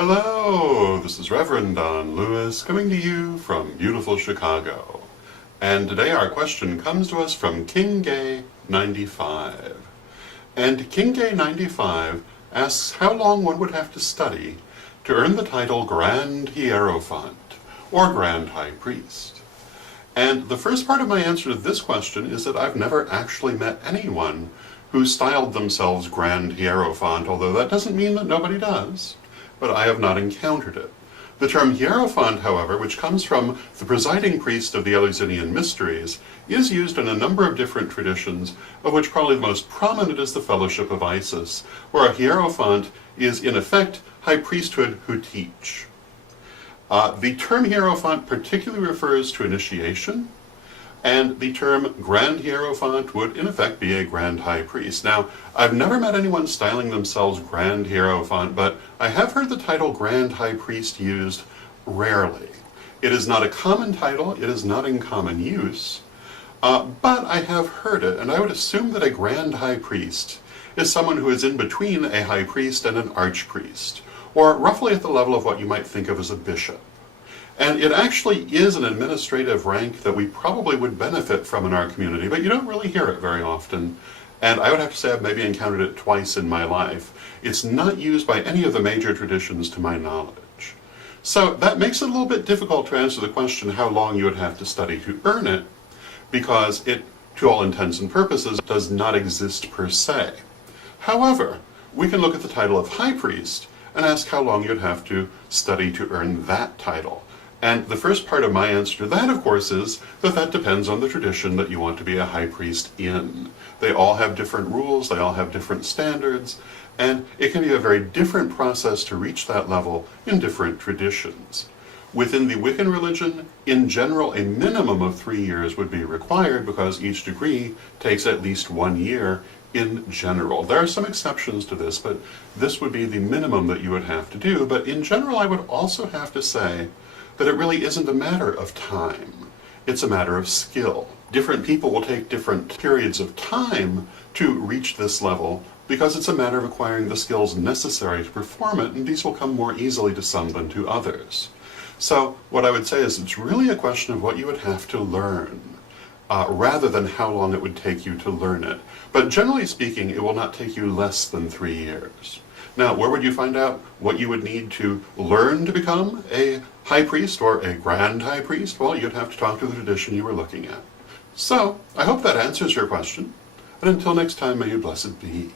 Hello, this is Reverend Don Lewis coming to you from beautiful Chicago. And today our question comes to us from King Gay 95. And King Gay 95 asks how long one would have to study to earn the title Grand Hierophant, or Grand High Priest. And the first part of my answer to this question is that I've never actually met anyone who styled themselves Grand Hierophant, although that doesn't mean that nobody does. But I have not encountered it. The term Hierophant, however, which comes from the presiding priest of the Eleusinian Mysteries, is used in a number of different traditions, of which probably the most prominent is the Fellowship of Isis, where a Hierophant is, in effect, high priesthood who teach. The term Hierophant particularly refers to initiation, and the term Grand Hierophant would, in effect, be a Grand High Priest. Now, I've never met anyone styling themselves Grand Hierophant, but I have heard the title Grand High Priest used rarely. It is not a common title, it is not in common use, but I have heard it, and I would assume that a Grand High Priest is someone who is in between a High Priest and an Archpriest, or roughly at the level of what you might think of as a bishop. And it actually is an administrative rank that we probably would benefit from in our community, but you don't really hear it very often. And I would have to say I've maybe encountered it twice in my life. It's not used by any of the major traditions to my knowledge. So that makes it a little bit difficult to answer the question how long you would have to study to earn it, because it, to all intents and purposes, does not exist per se. However, we can look at the title of High Priest and ask how long you'd have to study to earn that title. And the first part of my answer to that, of course, is that that depends on the tradition that you want to be a high priest in. They all have different rules, they all have different standards, and it can be a very different process to reach that level in different traditions. Within the Wiccan religion, in general, a minimum of 3 years would be required because each degree takes at least 1 year in general. There are some exceptions to this, but this would be the minimum that you would have to do. But in general, I would also have to say that it really isn't a matter of time. It's a matter of skill. Different people will take different periods of time to reach this level because it's a matter of acquiring the skills necessary to perform it, and these will come more easily to some than to others. So what I would say is it's really a question of what you would have to learn, rather than how long it would take you to learn it. But generally speaking, it will not take you less than 3 years. Now, where would you find out what you would need to learn to become a high priest or a grand high priest? Well, you'd have to talk to the tradition you were looking at. So, I hope that answers your question, and until next time, may you blessed be.